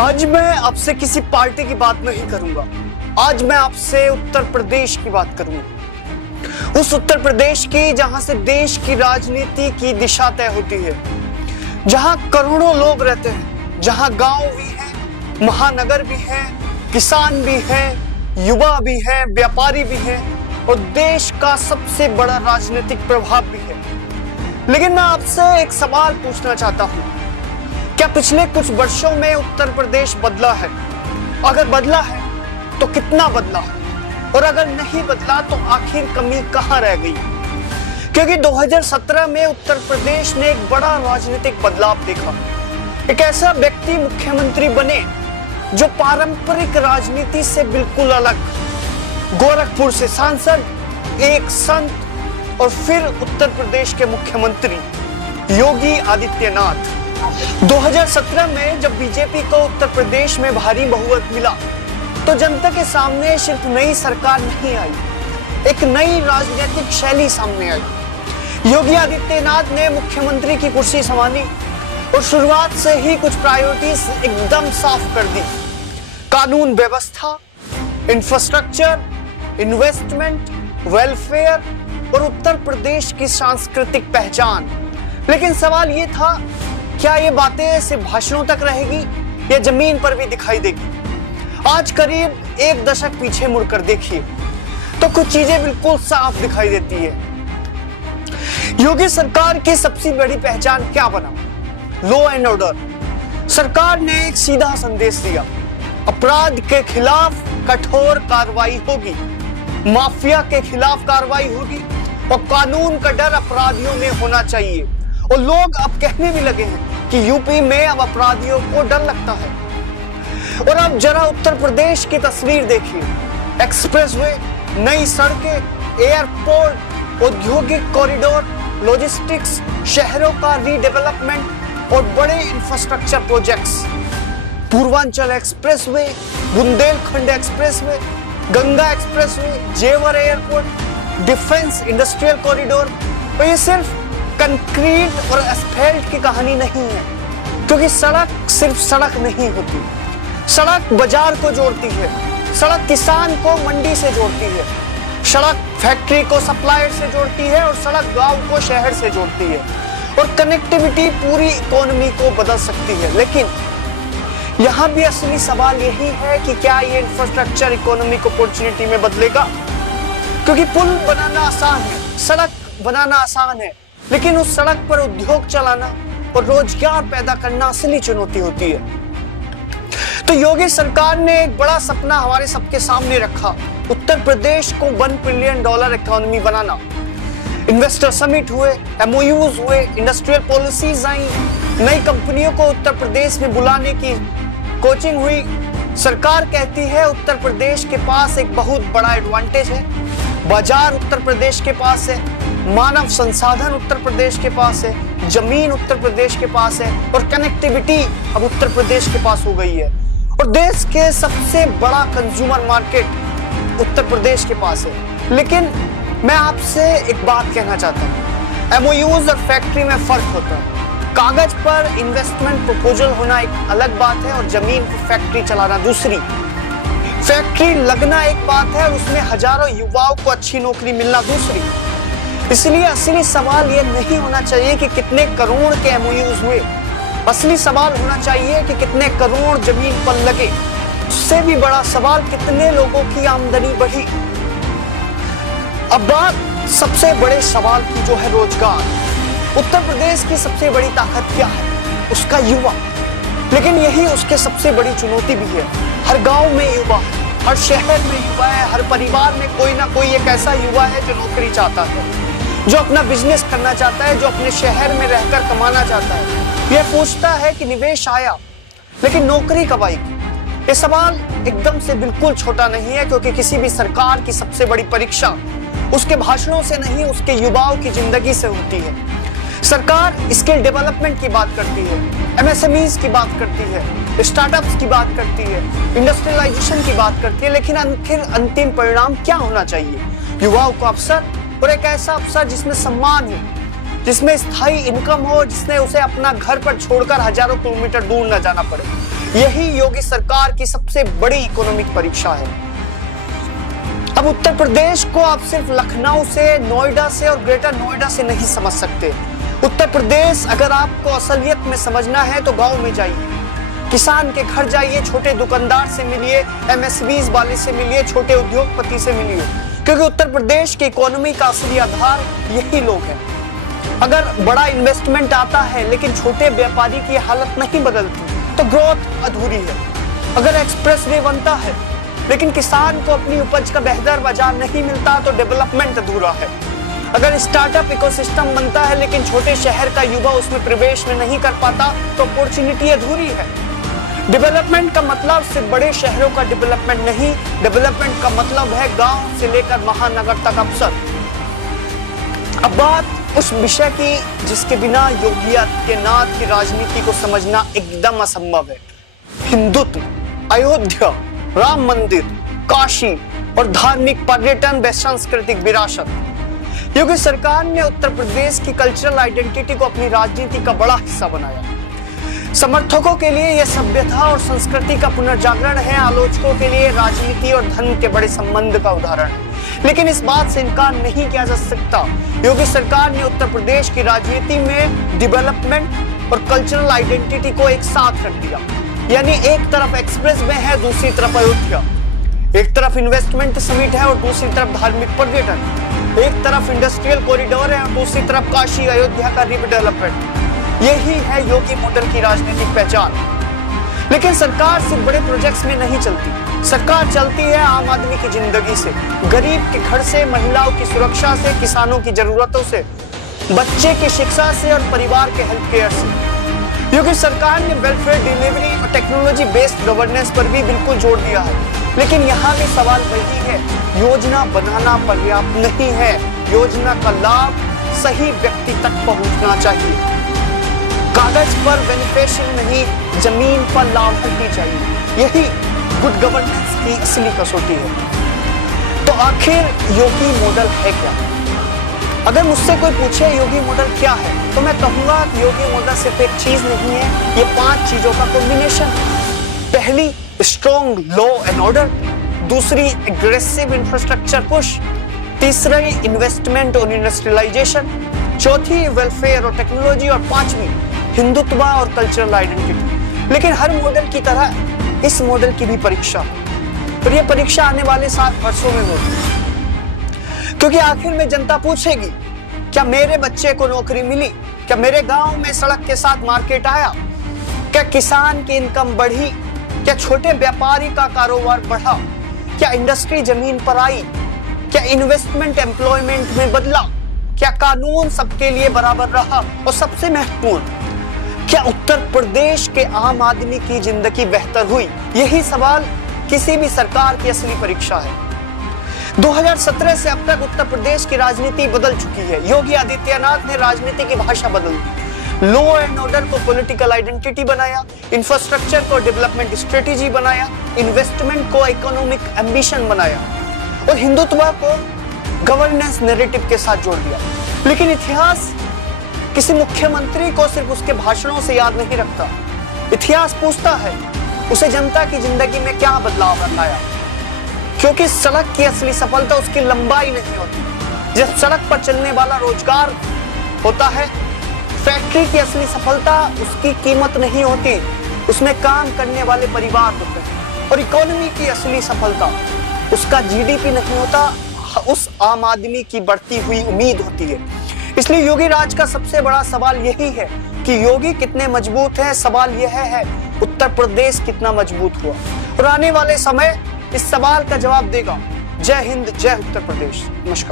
आज मैं आपसे किसी पार्टी की बात नहीं करूंगा। आज मैं आपसे उत्तर प्रदेश की बात करूंगा। उस उत्तर प्रदेश की जहां से देश की राजनीति की दिशा तय होती है, जहां करोड़ों लोग रहते हैं, जहां गांव भी है, महानगर भी है, किसान भी है, युवा भी है, व्यापारी भी है और देश का सबसे बड़ा राजनीतिक प्रभाव भी है। लेकिन मैं आपसे एक सवाल पूछना चाहता हूं, क्या पिछले कुछ वर्षों में उत्तर प्रदेश बदला है? अगर बदला है तो कितना बदला है, और अगर नहीं बदला तो आखिर कमी कहां रह गई? क्योंकि 2017 में उत्तर प्रदेश ने एक बड़ा राजनीतिक बदलाव देखा। एक ऐसा व्यक्ति मुख्यमंत्री बने जो पारंपरिक राजनीति से बिल्कुल अलग, गोरखपुर से सांसद, एक संत और फिर उत्तर प्रदेश के मुख्यमंत्री योगी आदित्यनाथ। 2017 में जब बीजेपी को उत्तर प्रदेश में भारी बहुमत मिला तो जनता के सामने सिर्फ नई सरकार नहीं आई, एक नई राजनीतिक शैली सामने आई। योगी आदित्यनाथ ने मुख्यमंत्री की कुर्सी संभाली और शुरुआत से ही कुछ प्रायोरिटीज एकदम साफ कर दी। कानून व्यवस्था, इंफ्रास्ट्रक्चर, इन्वेस्टमेंट, वेलफेयर और उत्तर प्रदेश की सांस्कृतिक पहचान। लेकिन सवाल यह था, क्या ये बातें सिर्फ भाषणों तक रहेगी या जमीन पर भी दिखाई देगी? आज करीब एक दशक पीछे मुड़कर देखिए तो कुछ चीजें बिल्कुल साफ दिखाई देती है। योगी सरकार की सबसे बड़ी पहचान क्या बना? Law and order. सरकार ने एक सीधा संदेश दिया, अपराध के खिलाफ कठोर कार्रवाई होगी, माफिया के खिलाफ कार्रवाई होगी और कानून का डर अपराधियों में होना चाहिए। और लोग अब कहने भी लगे हैं कि यूपी में अब अपराधियों को डर लगता है। और अब जरा उत्तर प्रदेश की तस्वीर देखिए, एक्सप्रेसवे, नई सड़कें, एयरपोर्ट, औद्योगिक कॉरिडोर, लॉजिस्टिक्स, शहरों का रीडेवलपमेंट और बड़े infrastructure projects. Purvanchal expressway, Bundelkhand expressway, Ganga expressway, जेवर एयरपोर्ट, डिफेंस इंडस्ट्रियल कॉरिडोर। और ये सिर्फ कंक्रीट और एस्फेल्ट की कहानी नहीं है, क्योंकि सड़क सिर्फ सड़क नहीं होती। सड़क बाजार को जोड़ती है, सड़क किसान को मंडी से जोड़ती है, सड़क फैक्ट्री को सप्लायर से जोड़ती है और सड़क गांव को शहर से जोड़ती है। और कनेक्टिविटी पूरी इकोनॉमी को बदल सकती है। लेकिन यहाँ भी असली सवाल यही है कि क्या ये इंफ्रास्ट्रक्चर इकोनॉमी को अपॉर्चुनिटी में बदलेगा? क्योंकि पुल बनाना आसान है, सड़क बनाना आसान है, लेकिन उस सड़क पर उद्योग चलाना और रोजगार पैदा करना असली चुनौती होती है। तो योगी सरकार ने एक बड़ा सपना हमारे सबके सामने रखा, उत्तर प्रदेश को $1 ट्रिलियन इकोनॉमी बनाना। इन्वेस्टर समिट हुए, MOUs हुए, इंडस्ट्रियल पॉलिसीज आई, नई कंपनियों को उत्तर प्रदेश में बुलाने की कोचिंग हुई। सरकार कहती है उत्तर प्रदेश के पास एक बहुत बड़ा एडवांटेज है, बाजार उत्तर प्रदेश के पास है, मानव संसाधन उत्तर प्रदेश के पास है, जमीन उत्तर प्रदेश के पास है और कनेक्टिविटी अब उत्तर प्रदेश के पास हो गई है। और देश के सबसे बड़ा कंज्यूमर मार्केट उत्तर प्रदेश के पास है। लेकिन मैं आपसे एक बात कहना चाहता हूँ, MOUs और फैक्ट्री में फर्क होता है। कागज पर इन्वेस्टमेंट प्रपोजल होना एक अलग बात है और जमीन पर फैक्ट्री चलाना दूसरी। फैक्ट्री लगना एक बात है और उसमें हजारों युवाओं को अच्छी नौकरी मिलना दूसरी। इसलिए असली सवाल ये नहीं होना चाहिए कि कितने करोड़ के MOUs हुए, असली सवाल होना चाहिए कि कितने करोड़ जमीन पर लगे। उससे भी बड़ा सवाल कितने लोगों की आमदनी बढ़ी। अब बात सबसे बड़े सवाल की, जो है रोजगार। उत्तर प्रदेश की सबसे बड़ी ताकत क्या है? उसका युवा। लेकिन यही उसके सबसे बड़ी चुनौती भी है। हर गांव में युवा है, हर शहर में युवा है, हर परिवार में कोई ना कोई एक ऐसा युवा है जो नौकरी चाहता है, जो अपना बिजनेस करना चाहता है, जो अपने शहर में रहकर कमाना चाहता है। यह पूछता है कि निवेश आया, लेकिन नौकरी कब आएगी? ये सवाल एकदम से बिल्कुल छोटा नहीं है, क्योंकि किसी भी सरकार की सबसे बड़ी परीक्षा उसके भाषणों से नहीं, उसके युवाओं की जिंदगी से होती है। सरकार स्किल डेवलपमेंट की बात करती है, MSMEs की बात करती है, स्टार्टअप्स की बात करती है, इंडस्ट्रियलाइजेशन की बात करती है, लेकिन आखिर अंतिम परिणाम क्या होना चाहिए? युवाओं को अवसर, और एक ऐसा अवसर जिसमें सम्मान हो, जिसमें स्थायी इनकम हो, जिसने उसे अपना घर पर छोड़कर हजारों किलोमीटर दूर न जाना पड़े। यही योगी सरकार की सबसे बड़ी इकोनॉमिक परीक्षा है। अब उत्तर प्रदेश को आप सिर्फ लखनऊ से, नोएडा से और ग्रेटर नोएडा से नहीं समझ सकते। उत्तर प्रदेश अगर आपको असलियत में समझना है तो गांव में जाइए, किसान के घर जाइए, छोटे दुकानदार से मिलिए, एमएसवीज वाले से मिलिए, छोटे उद्योगपति से मिलिए, क्योंकि उत्तर प्रदेश की इकोनॉमी का असली आधार यही लोग हैं। अगर बड़ा इन्वेस्टमेंट आता है लेकिन छोटे व्यापारी की हालत नहीं बदलती तो ग्रोथ अधूरी है। अगर एक्सप्रेसवे बनता है लेकिन किसान को अपनी उपज का बेहतर बाजार नहीं मिलता तो डेवलपमेंट अधूरा है। अगर स्टार्टअप इकोसिस्टम बनता है लेकिन छोटे शहर का युवा उसमें प्रवेश में नहीं कर पाता तो अपॉर्चुनिटी अधूरी है। डेवलपमेंट का मतलब सिर्फ बड़े शहरों का डेवलपमेंट नहीं, डेवलपमेंट का मतलब है गांव से लेकर महानगर तक अवसर। अब बात उस विषय की जिसके बिना योगी आदित्यनाथ की राजनीति को समझना एकदम असंभव है। हिंदुत्व, अयोध्या, राम मंदिर, काशी और धार्मिक पर्यटन व सांस्कृतिक विरासत। योगी सरकार ने उत्तर प्रदेश की कल्चरल आइडेंटिटी को अपनी राजनीति का बड़ा हिस्सा बनाया। समर्थकों के लिए यह सभ्यता और संस्कृति का पुनर्जागरण है, आलोचकों के लिए राजनीति और धन के बड़े संबंध का उदाहरण है। लेकिन इस बात से इनकार नहीं किया जा सकता, योगी सरकार ने उत्तर प्रदेश की राजनीति में डेवलपमेंट और कल्चरल आइडेंटिटी को एक साथ रख दिया। यानी एक तरफ एक्सप्रेस वे है, दूसरी तरफ अयोध्या, एक तरफ इन्वेस्टमेंट समिट है और दूसरी तरफ धार्मिक पर्यटन, एक तरफ इंडस्ट्रियल कॉरिडोर है और दूसरी तरफ काशी अयोध्या का रिडेवलपमेंट। यही है योगी मॉडल की राजनीतिक पहचान। लेकिन सरकार सिर्फ बड़े प्रोजेक्ट्स में नहीं चलती, सरकार चलती है आम आदमी की जिंदगी से, गरीब के घर से, महिलाओं की सुरक्षा से, किसानों की जरूरतों से, बच्चे की शिक्षा से और परिवार के हेल्थ केयर से। योगी सरकार ने वेलफेयर डिलीवरी और टेक्नोलॉजी बेस्ड गवर्नेंस पर भी बिल्कुल जोर दिया है। लेकिन यहाँ भी सवाल वही है, योजना बनाना पर्याप्त नहीं है, योजना का लाभ सही व्यक्ति तक पहुंचना चाहिए। कागज पर बेनिफिशियल नहीं, जमीन पर लाभार्थी चाहिए। यही गुड गवर्नेंस की असली कसौटी है। तो आखिर योगी मॉडल है क्या? अगर मुझसे कोई पूछे योगी मॉडल क्या है तो मैं कहूंगा कि योगी मॉडल सिर्फ एक चीज नहीं है, ये 5 चीजों का कॉम्बिनेशन। पहली, स्ट्रॉन्ग लॉ एंड ऑर्डर। दूसरी, एग्रेसिव इंफ्रास्ट्रक्चर पुश। तीसरी, इन्वेस्टमेंट और इंडस्ट्रियलाइजेशन। चौथी, वेलफेयर और टेक्नोलॉजी। और 5वीं, हिंदुत्व और कल्चरल आइडेंटिटी। लेकिन हर मॉडल की तरह इस मॉडल की भी परीक्षा है, और यह परीक्षा आने वाले 7 वर्षों में होगी। क्योंकि आखिर में जनता पूछेगी, क्या मेरे बच्चे को नौकरी मिली? क्या मेरे गांव में सड़क के साथ मार्केट आया? क्या किसान की इनकम बढ़ी? क्या छोटे व्यापारी का कारोबार बढ़ा? क्या इंडस्ट्री जमीन पर आई? क्या इन्वेस्टमेंट एम्प्लॉयमेंट में बदला? क्या कानून सबके लिए बराबर रहा? और सबसे महत्वपूर्ण, क्या उत्तर प्रदेश के आम आदमी की जिंदगी बेहतर हुई? यही सवाल किसी भी सरकार की असली परीक्षा है। 2017 से अब तक उत्तर प्रदेश की राजनीति बदल चुकी है। योगी आदित्यनाथ ने राजनीति की भाषा बदल दी, लॉ एंड ऑर्डर को पॉलिटिकल आइडेंटिटी बनाया, इंफ्रास्ट्रक्चर को डेवलपमेंट स्ट्रेटेजी बनाया, इन्वेस्टमेंट को इकोनॉमिक एम्बिशन बनाया और हिंदुत्व को गवर्नेंस नैरेटिव के साथ जोड़ दिया। लेकिन इतिहास किसी मुख्यमंत्री को सिर्फ उसके भाषणों से याद नहीं रखता। इतिहास पूछता है उसे जनता की जिंदगी में क्या बदलाव लाया, क्योंकि सड़क की असली सफलता उसकी लंबाई नहीं होती। जब सड़क पर चलने वाला रोजगार होता है, फैक्ट्री की असली सफलता उसकी कीमत नहीं होती, उसमें काम करने वाले परिवार होते हैं। और इकोनॉमी की असली सफलता उसका जीडीपी नहीं होता, उस आम आदमी की बढ़ती हुई उम्मीद होती है। इसलिए योगी राज का सबसे बड़ा सवाल यही है कि योगी कितने मजबूत हैं। सवाल यह है उत्तर प्रदेश कितना मजबूत हुआ, और आने वाले समय इस सवाल का जवाब देगा। जय हिंद, जय उत्तर प्रदेश। नमस्कार।